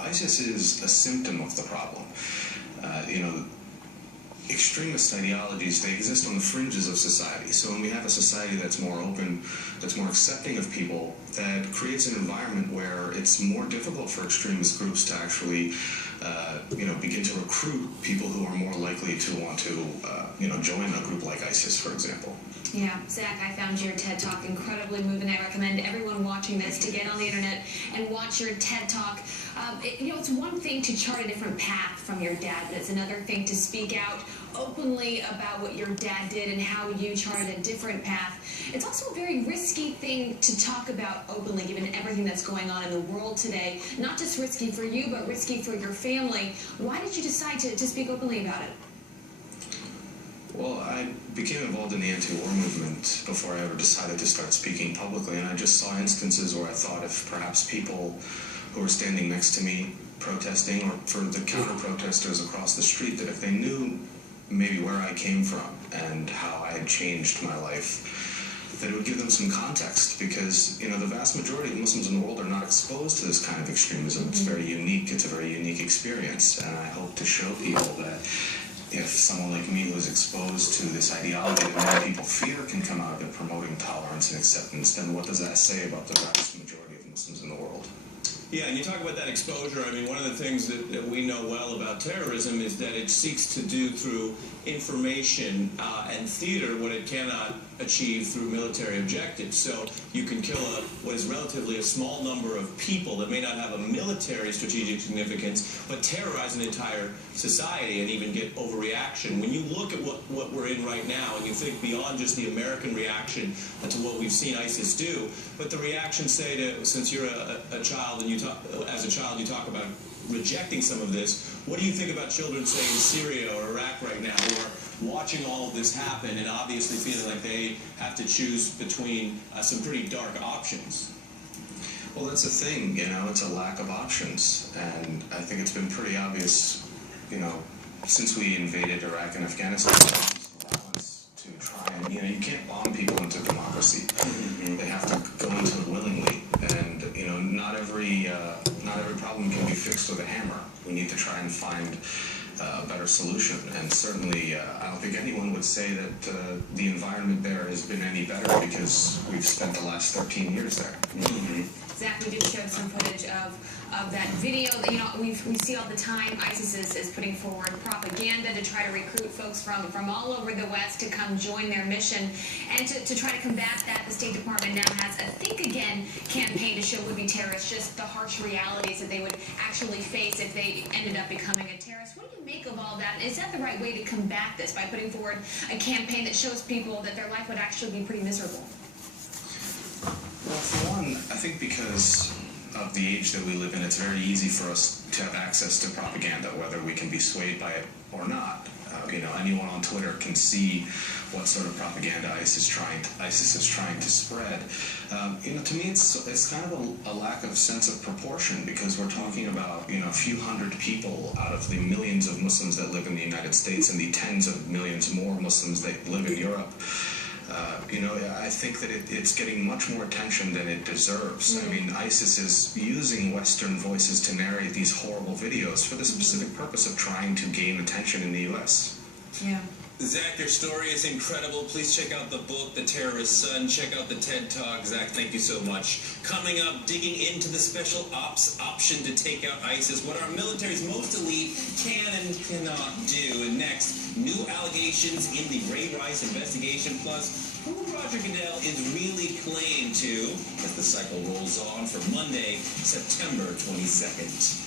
ISIS is a symptom of the problem. Extremist ideologies, they exist on the fringes of society. So when we have a society that's more open, that's more accepting of people, that creates an environment where it's more difficult for extremist groups to actually, begin to recruit people who are more likely to want to, join a group like ISIS, for example. Yeah, Zach, I found your TED Talk incredibly moving. I recommend everyone watching this to get on the internet and watch your TED Talk. It's one thing to chart a different path from your dad, but it's another thing to speak out openly about what your dad did and how you charted a different path. It's also a very risky thing to talk about openly, given everything that's going on in the world today. Not just risky for you, but risky for your family. Why did you decide to speak openly about it? Well, I became involved in the anti-war movement before I ever decided to start speaking publicly, and I just saw instances where I thought if perhaps people who were standing next to me protesting, or for the counter-protesters across the street, that if they knew maybe where I came from and how I had changed my life, that it would give them some context, because, the vast majority of Muslims in the world are not exposed to this kind of extremism. It's very unique. It's a very unique experience, and I hope to show people that if someone like me was exposed to this ideology that many people fear can come out of it promoting tolerance and acceptance, then what does that say about the vast majority of Muslims in the world? Yeah, and you talk about that exposure. I mean, one of the things that we know well about terrorism is that it seeks to do through information and theater what it cannot achieve through military objectives. So you can kill what is relatively a small number of people that may not have a military strategic significance, but terrorize an entire society and even get overreaction. When you look at what we're in right now, and you think beyond just the American reaction to what we've seen ISIS do, but the reaction, say, to, since you're a child and as a child you talk about rejecting some of this, what do you think about children, say, in Syria or Iraq right now, who are watching all of this happen and obviously feeling like they have to choose between some pretty dark options? Well, that's the thing, it's a lack of options, and I think it's been pretty obvious, since we invaded Iraq and Afghanistan, to try and, you can't bomb people into democracy. They have to go into it willingly, and, not every problem can be fixed with a hammer. We need to try and find a better solution, and certainly I don't think anyone would say that the environment there has been any better because we've spent the last 13 years there. Zach, we did show some footage of that video. We see all the time ISIS is putting forward propaganda to try to recruit folks from all over the West to come join their mission. And to try to combat that, the State Department now has a Think Again campaign to show would-be terrorists just the harsh realities that they would actually face if they ended up becoming a terrorist. What do you make of all that? Is that the right way to combat this, by putting forward a campaign that shows people that their life would actually be pretty miserable? Well, for one, I think because of the age that we live in, it's very easy for us to have access to propaganda, whether we can be swayed by it or not. Anyone on Twitter can see what sort of propaganda ISIS is trying to spread. To me, it's kind of a lack of sense of proportion, because we're talking about a few hundred people out of the millions of Muslims that live in the United States and the tens of millions more Muslims that live in Europe. I think that it's getting much more attention than it deserves. I mean, ISIS is using Western voices to narrate these horrible videos for the specific purpose of trying to gain attention in the U.S. Yeah. Zach, your story is incredible. Please check out the book, The Terrorist Son. Check out the TED Talk. Zach, thank you so much. Coming up, digging into the special ops option to take out ISIS, what our military's most elite can and cannot do. And next, new allegations in the Ray Rice investigation, plus who Roger Goodell is really playing to as the cycle rolls on for Monday, September 22nd.